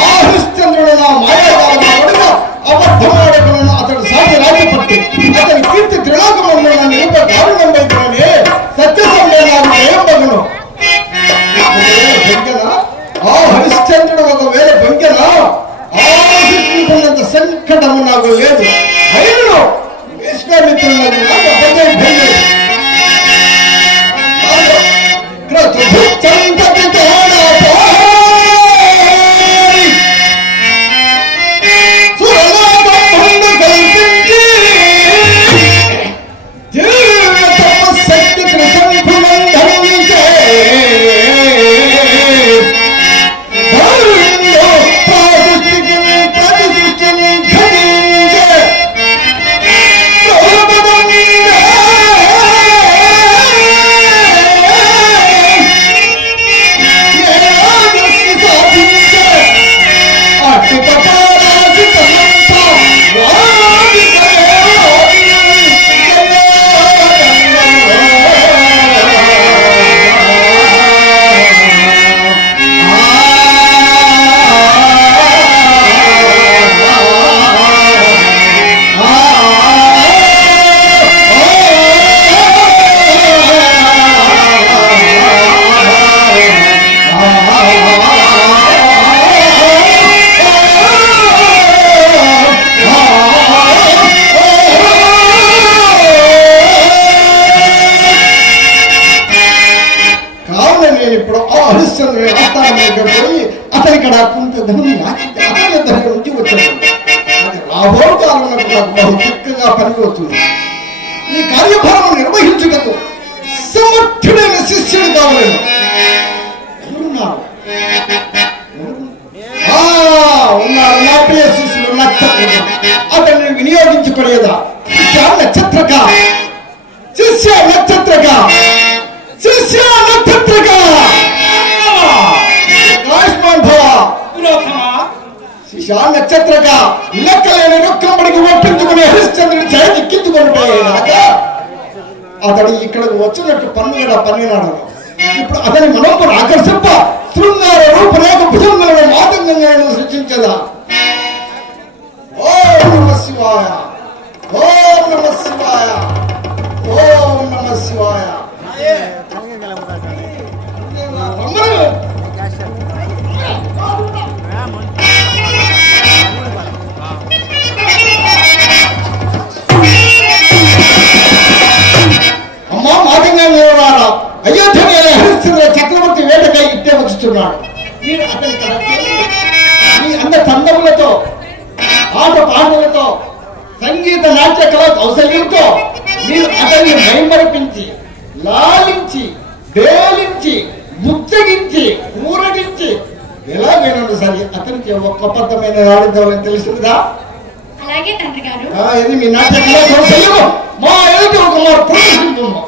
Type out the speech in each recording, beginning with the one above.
హరిశ్చంద్రుడు నా మాయాజాలను అబద్ధమాడకులను అతడు సాటి రాజపట్టి అతని కీర్తి త్రిలోకమంలో నిలుప దారుణం వైపునే సత్యసంలో నాకు భయంబగను. ఆ హరిశ్చంద్రుడు ఒకవేళ బొంకెన ఆశించుకున్నంత సంకటము నాకు లేదు. అయినను విశ్వామిత్రుడు నాకు అబద్ధం భయం. ఈ కార్యభారం నిర్వహించుటకు సమర్థుడైన శిష్యుడు కావలేను. ఉన్నారు నా ప్రియ శిష్యుడు నక్షత్రక. అతన్ని వినియోగించుకునేదా శిష్య నక్షత్రక, శిష్య నక్షత్రక, శిష్య నక్షత్రక. శిష్య నక్షత్రక లెక్కలేని రొక్కమ్మడికి ఒప్పించుకుని హరిశ్చంద్రుడి చేయించుకుంటాయి. అతడు ఇక్కడకు వచ్చినట్టు పన్నుగడ పన్నినాడు. ఇప్పుడు అతని మనోపను ఆకర్షింప శృంగార రూపురేఖ భుజంగులను మాతంగంగా సృష్టించదా. ఓం నమ శివాయ, ఓం నమ శివాయ, ఓం నమ శివాయ. అమ్మా మాతంగా అయోధ్య హరిశ్చంద్ర చక్రవర్తి వేటకై ఇట్టే వచ్చుతున్నాడు. మీరు అతని మీ అంద చందములతో ఆట పాటలతో సంగీత నాట్య కళ కౌశల్యంతో మీరు అతన్ని మైమరిపించి లాలించి బేలించి ముచ్చగించి ఊరడించి ఎలాగైనా సరే అతనికి ఒక్క అబద్ధమైన రాడించాలని తెలుస్తుందా? అలాగే తండ్రి గారు. ఇది మీ నాట్య కళ కౌశల్యము మా ఎదుటి ఒక మారు ప్రదర్శించున్నాం.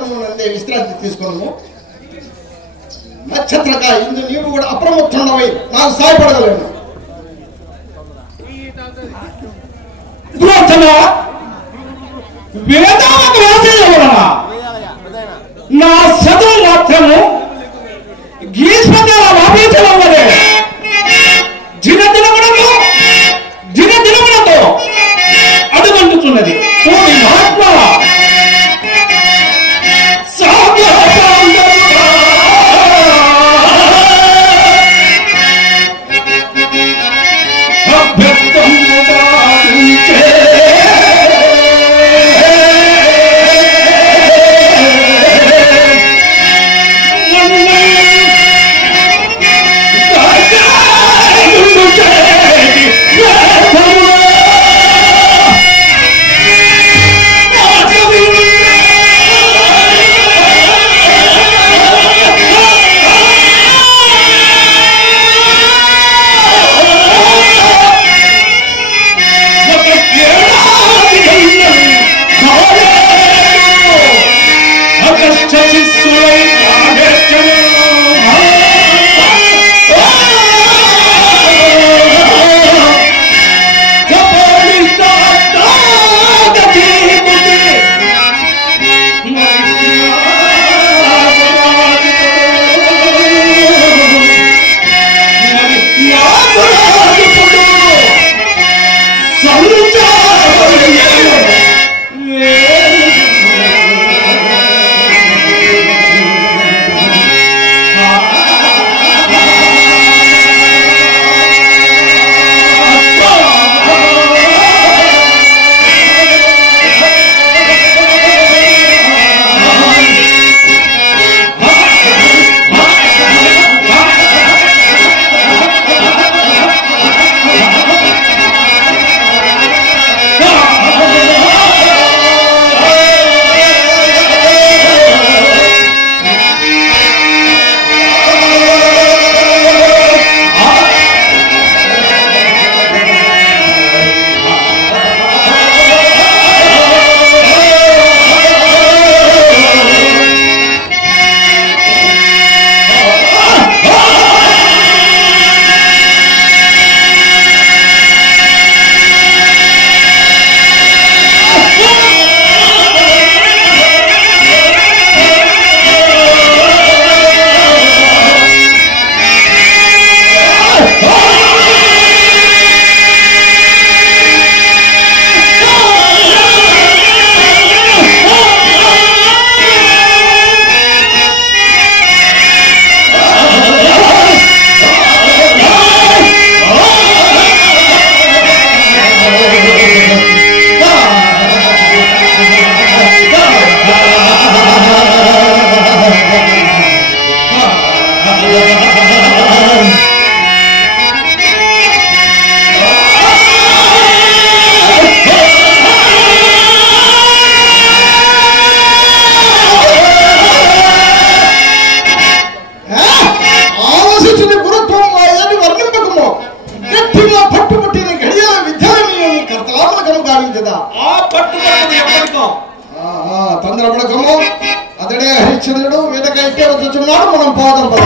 క్షేత్రము నందే విశ్రాంతి తీసుకున్నాము. నక్షత్రక ఇందు నీవు కూడా అప్రమత్తుండవై నాకు సహాయపడగలను. నా చదువు మాత్రము గీష్మకాల వాపించవలే దినదినములతో అడుగంటుతున్నది. కోటి మహాత్మ తొందరపడకము. అతడే హరిశ్చంద్రుడు వెనకైతే వచ్చున్నాడు. మనం పోదాం పద.